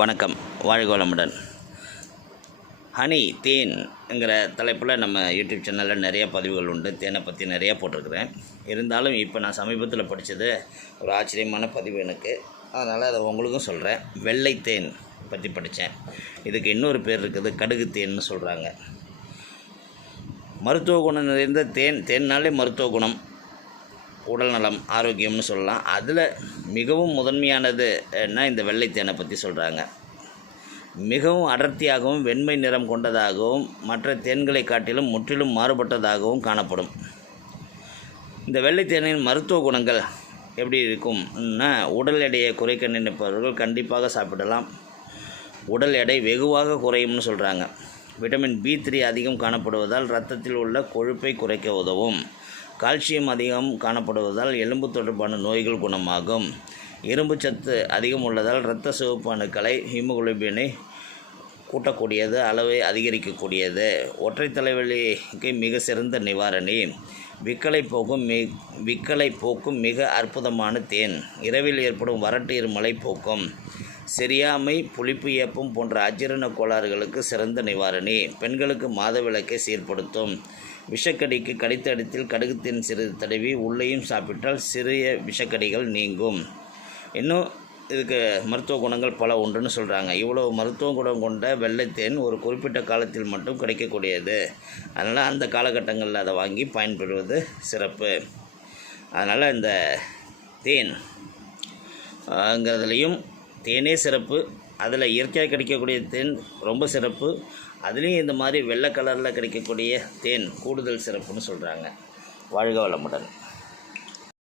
வணக்கம். வாழ்க வளமுடன். ஹனி தேன்ங்கிற தலைப்பில் நம்ம யூடியூப் சேனலில் நிறைய பதிவுகள் உண்டு. தேனை பற்றி நிறையா போட்டிருக்கிறேன். இருந்தாலும் இப்போ நான் சமீபத்தில் படித்தது ஒரு ஆச்சரியமான பதிவு எனக்கு. அதனால் அதை உங்களுக்கும் சொல்கிறேன் வெள்ளை தேன் பற்றி படித்தேன் இதுக்கு இன்னொரு பேர் இருக்குது கடுகு தேன்னு சொல்கிறாங்க மருத்துவ குணம் நிறைந்த தேன் தேன்னாலே மருத்துவ குணம். உடல் நலம் ஆரோக்கியம்னு சொல்லலாம். அதில் மிகவும் முதன்மையானது என்ன? இந்த வெள்ளைத்தேனை பற்றி சொல்கிறாங்க மிகவும் அடர்த்தியாகவும் வெண்மை நிறம் கொண்டதாகவும் மற்ற தேன்களை காட்டிலும் முற்றிலும் மாறுபட்டதாகவும் காணப்படும். இந்த வெள்ளைத்தேனின் மருத்துவ குணங்கள் எப்படி இருக்கும்னா உடல் எடையை குறைக்க நினைப்பவர்கள் கண்டிப்பாக சாப்பிடலாம். உடல் எடை வெகுவாக குறையும்னு சொல்கிறாங்க விட்டமின் பி த்ரீ அதிகம் காணப்படுவதால் இரத்தத்தில் உள்ள கொழுப்பை குறைக்க உதவும். கால்சியம் அதிகம் காணப்படுவதால் எலும்பு தொடர்பான நோய்கள் குணமாகும். இரும்பு சத்து அதிகம் உள்ளதால் இரத்த சிவப்பு அணுக்களை ஹீமோகுளோபினை கூட்டக்கூடியது அளவை அதிகரிக்கக்கூடியது. ஒற்றை தலைவலிக்கு மிக சிறந்த நிவாரணி. விக்கலை போக்கும் மி விக்கலை போக்கும் மிக அற்புதமான தேன். இரவில் ஏற்படும் வறட்டு இருமலை போக்கும். செரியாமை புளிப்பு ஏப்பம் போன்ற அஜீரண கோளாறுகளுக்கு சிறந்த நிவாரணி. பெண்களுக்கு மாதவிலக்கை சீர்படுத்தும். விஷக்கடிக்கு கடித்த இடத்தில் கடுகுத்தேன் சிறிது தடவி உள்ளேயும் சாப்பிட்டால் சிறிய விஷக்கடிகள் நீங்கும். இன்னும் இதுக்கு மருத்துவ குணங்கள் பல உண்டுன்னு சொல்கிறாங்க இவ்வளோ மருத்துவ குணம் கொண்ட வெள்ளைத்தேன் ஒரு குறிப்பிட்ட காலத்தில் மட்டும் கிடைக்கக்கூடியது. அதனால் அந்த காலகட்டங்களில் அதை வாங்கி பயன்பெறுவது சிறப்பு. அதனால் இந்த தேன் ங்கிறதுலையும் தேனே சிறப்பு அதில் இயற்கையாக கிடைக்கக்கூடிய தேன் ரொம்ப சிறப்பு அதுலேயும் இந்த மாதிரி வெள்ளை கலரில் கிடைக்கக்கூடிய தேன் கூடுதல் சிறப்புன்னு சொல்கிறாங்க வாழ்க வளமுடன்.